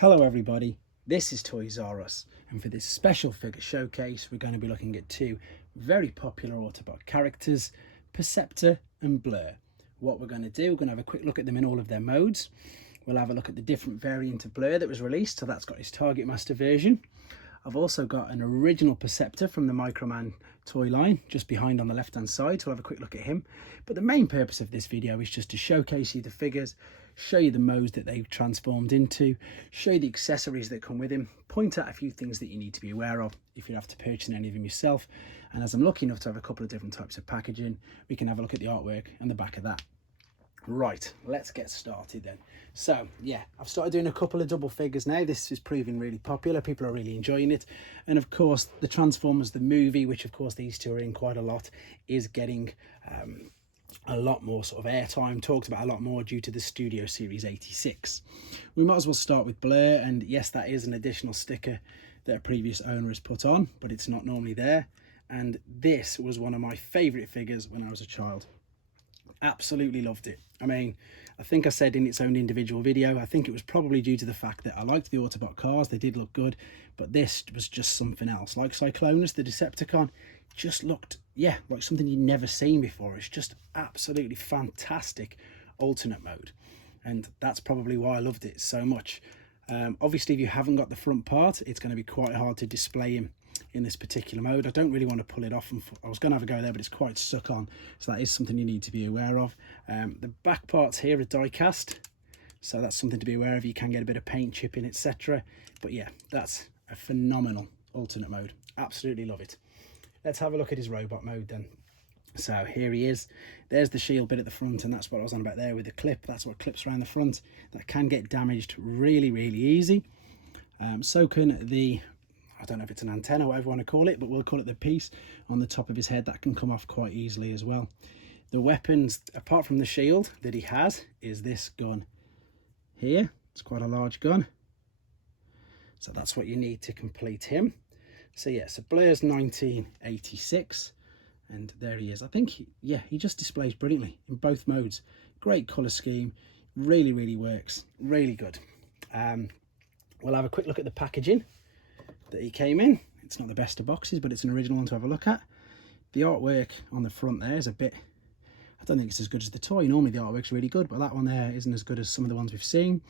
Hello everybody, this is Toys R Us, and for this special figure showcase we're going to be looking at two very popular Autobot characters, Perceptor and Blurr. What we're going to do, we're going to have a quick look at them in all of their modes. We'll have a look at the different variant of Blurr that was released, so that's got his Target Master version. I've also got an original Perceptor from the Microman toy line just behind on the left hand side, so I'll have a quick look at him. But the main purpose of this video is just to showcase you the figures, show you the modes that they've transformed into, show you the accessories that come with him, point out a few things that you need to be aware of if you have to purchase any of them yourself. And as I'm lucky enough to have a couple of different types of packaging, we can have a look at the artwork and the back of that. Right, let's get started then. So yeah, I've started doing a couple of double figures now. This is proving really popular, people are really enjoying it. And of course the Transformers the movie, which of course these two are in quite a lot, is getting a lot more sort of airtime, talked about a lot more due to the Studio Series 86. We might as well start with Blurr, and yes, that is an additional sticker that a previous owner has put on, but it's not normally there. And this was one of my favourite figures when I was a child. Absolutely loved it. I mean, I think I said in its own individual video, I think it was probably due to the fact that I liked the Autobot cars, they did look good, but this was just something else. Like Cyclonus, the Decepticon, just looked, yeah, like something you'd never seen before. It's just absolutely fantastic alternate mode, and that's probably why I loved it so much. Obviously, if you haven't got the front part, it's going to be quite hard to display him in this particular mode. I don't really want to pull it off, and I was going to have a go there, but it's quite stuck on, so that is something you need to be aware of. The back parts here are die cast, so that's something to be aware of. You can get a bit of paint chipping, etc. But yeah, that's a phenomenal alternate mode. Absolutely love it. Let's have a look at his robot mode then. So here he is. There's the shield bit at the front, and that's what I was on about there with the clip. That's what clips around the front. That can get damaged really easy. So can the, I don't know if it's an antenna or whatever you want to call it, but we'll call it the piece on the top of his head. That can come off quite easily as well. The weapons, apart from the shield that he has, is this gun here. It's quite a large gun, so that's what you need to complete him. So yeah, so Blurr's 1986, and there he is. I think he just displays brilliantly in both modes. Great color scheme, really works, really good. We'll have a quick look at the packaging that he came in. It's not the best of boxes, but it's an original one to have a look at. The artwork on the front there is a bit, I don't think it's as good as the toy. Normally the artwork's really good, but that one there isn't as good as some of the ones we've seen.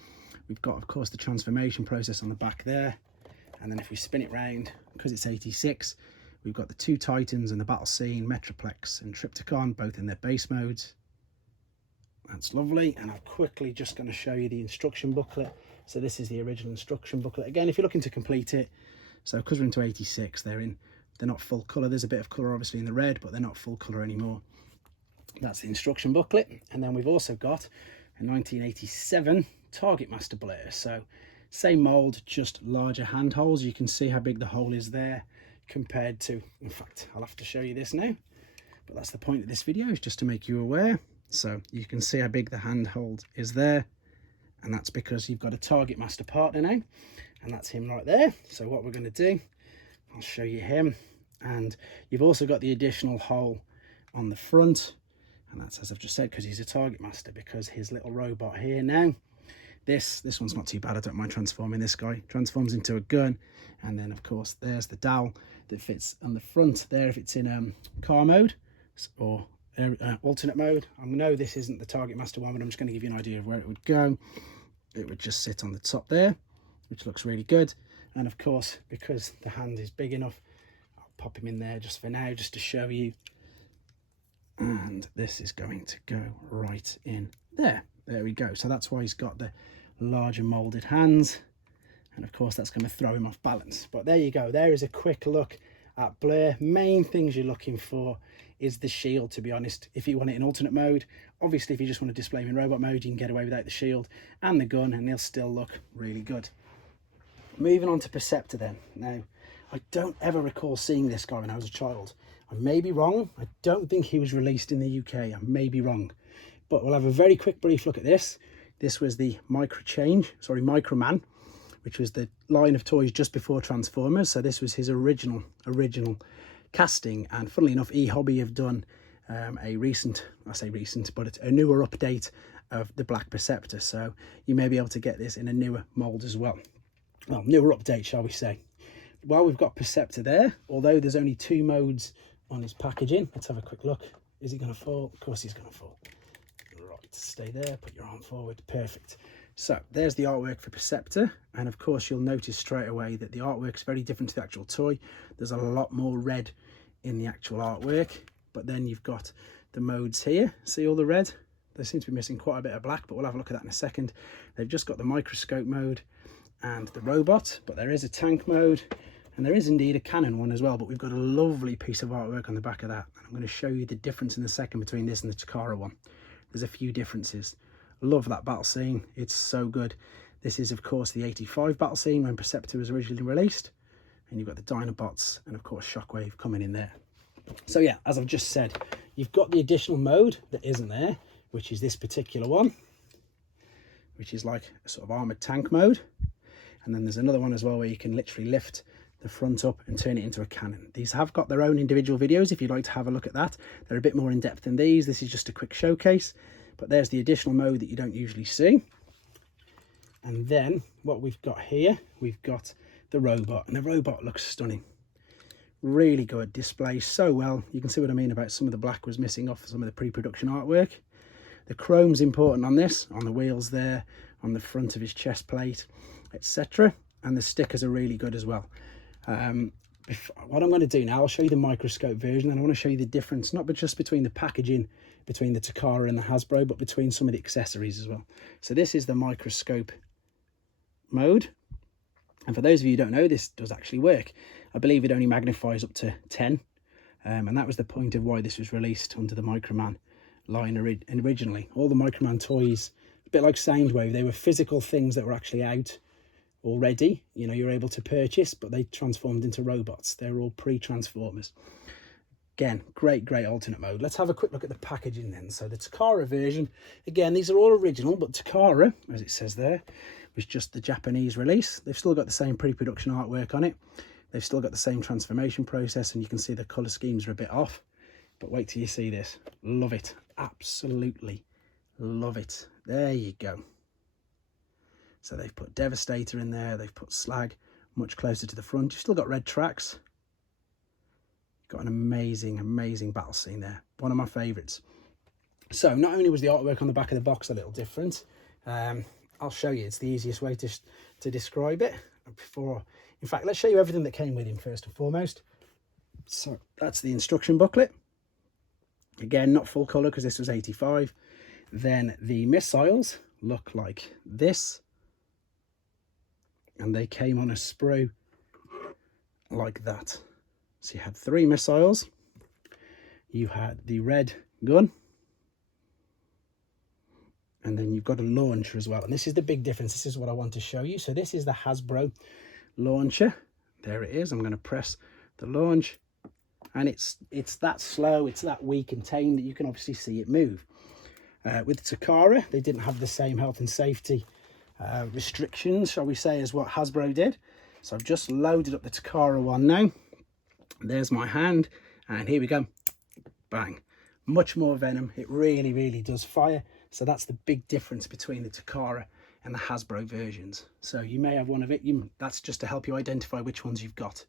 We've got, of course, the transformation process on the back there, and then if we spin it round, because it's 86, we've got the two Titans and the battle scene, Metroplex and Triptychon, both in their base modes. That's lovely. And I'm quickly just going to show you the instruction booklet. So this is the original instruction booklet. Again, if you're looking to complete it, so because we're into 86, they're not full colour. There's a bit of colour obviously in the red, but they're not full colour anymore. That's the instruction booklet. And then we've also got a 1987 Target Master Blurr. So same mould, just larger hand holes. You can see how big the hole is there compared to, in fact, I'll have to show you this now, but that's the point of this video, is just to make you aware. So you can see how big the handhold is there, and that's because you've got a Target Master partner now, and that's him right there. So what we're going to do, I'll show you him, and you've also got the additional hole on the front, and that's, as I've just said, because he's a Target Master, because his little robot here now, this one's not too bad. I don't mind transforming this guy. Transforms into a gun, and then of course there's the dowel that fits on the front there if it's in car mode or alternate mode. I know this isn't the Target Master one, but I'm just going to give you an idea of where it would go. It would just sit on the top there, which looks really good. And of course, because the hand is big enough, I'll pop him in there just for now, just to show you. And this is going to go right in there. There we go. So that's why he's got the larger molded hands, and of course that's going to throw him off balance. But there you go. There is a quick look at Blurr. Main things you're looking for is the shield, to be honest. If you want it in alternate mode, obviously if you just want to display him in robot mode, you can get away without the shield and the gun, and they'll still look really good. Moving on to Perceptor then. Now, I don't ever recall seeing this guy when I was a child. I may be wrong. I don't think he was released in the UK. I may be wrong, but we'll have a very quick brief look at this. This was the Microman, which was the line of toys just before Transformers. So this was his original casting, and funnily enough, eHobby have done a recent, I say recent, but it's a newer update of the Black Preceptor, so you may be able to get this in a newer mold as well. well, newer update, shall we say. Well, we've got Perceptor there, although there's only 2 modes on his packaging. Let's have a quick look. Is he going to fall? Of course he's going to fall. Right, stay there, put your arm forward, perfect. So there's the artwork for Perceptor, and of course you'll notice straight away that the artwork's very different to the actual toy. There's a lot more red in the actual artwork, but then you've got the modes here. See all the red? They seem to be missing quite a bit of black, but we'll have a look at that in a second. They've just got the microscope mode and the robot, but there is a tank mode, and there is indeed a cannon one as well, but we've got a lovely piece of artwork on the back of that. And I'm going to show you the difference in a second between this and the Takara one. There's a few differences. Love that battle scene, it's so good. This is of course the 85 battle scene when Perceptor was originally released, and you've got the Dinobots and of course Shockwave coming in there. So yeah, as I've just said, you've got the additional mode that isn't there, which is this particular one, which is like a sort of armored tank mode. And then there's another one as well where you can literally lift the front up and turn it into a cannon. These have got their own individual videos if you'd like to have a look at that. They're a bit more in depth than these. This is just a quick showcase, but there's the additional mode that you don't usually see. And then what we've got here, we've got the robot, and the robot looks stunning. Really good, displays so well. You can see what I mean about some of the black was missing off some of the pre-production artwork. The chrome's important on this, on the wheels there, on the front of his chest plate, etc. And the stickers are really good as well. What I'm going to do now, I'll show you the microscope version, and I want to show you the difference, not just between the packaging, between the Takara and the Hasbro, but between some of the accessories as well. So this is the microscope mode. And for those of you who don't know, this does actually work. I believe it only magnifies up to 10. And that was the point of why this was released under the Microman line originally. All the Microman toys, a bit like Soundwave, they were physical things that were actually out already. You know, you're able to purchase, but they transformed into robots. They're all pre-transformers. Again, great alternate mode. Let's have a quick look at the packaging then. So the Takara version, again, these are all original, but Takara, as it says there, was just the Japanese release. They've still got the same pre-production artwork on it. They've still got the same transformation process, and you can see the colour schemes are a bit off. But wait till you see this. Love it. Absolutely love it. There you go. So they've put Devastator in there. They've put Slag much closer to the front. You've still got red tracks. Got an amazing battle scene there. One of my favourites. So not only was the artwork on the back of the box a little different, I'll show you. It's the easiest way to describe it. In fact, let's show you everything that came with him first and foremost. So that's the instruction booklet. Again, not full colour because this was 85. Then the missiles look like this. And they came on a sprue like that. So you had 3 missiles. You had the red gun. And then you've got a launcher as well. And this is the big difference. This is what I want to show you. So this is the Hasbro launcher. There it is. I'm going to press the launch. And it's that slow, it's that weak and tame that you can obviously see it move. With Takara, they didn't have the same health and safety restrictions, shall we say, as what Hasbro did. So I've just loaded up the Takara one now. There's my hand, and here we go. Bang. Much more venom. It really does fire. So that's the big difference between the Takara and the Hasbro versions. So you may have one of it. That's just to help you identify which ones you've got.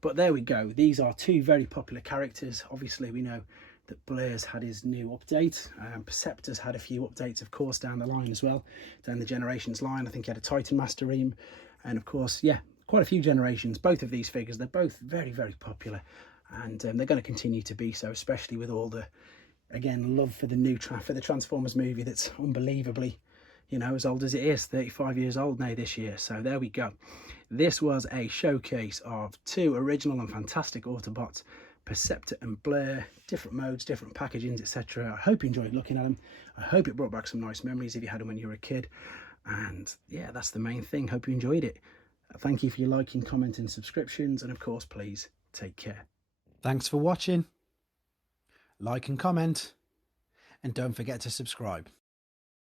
But there we go. These are 2 very popular characters. Obviously, we know that Blurr's had his new update. Perceptor's had a few updates, of course, down the line as well. Down the Generations line, I think he had a Titan Master Ream. And of course, yeah, quite a few generations. Both of these figures, they're both very popular. And they're going to continue to be so, especially with all the, again, love for the new for the Transformers movie that's unbelievably, you know, as old as it is, 35 years old now this year. So there we go. This was a showcase of 2 original and fantastic Autobots, Perceptor and Blurr, different modes, different packagings, etc. I hope you enjoyed looking at them. I hope it brought back some nice memories if you had them when you were a kid. And yeah, that's the main thing. Hope you enjoyed it. Thank you for your liking, comment and subscriptions. And of course, please take care. Thanks for watching. Like and comment. And don't forget to subscribe.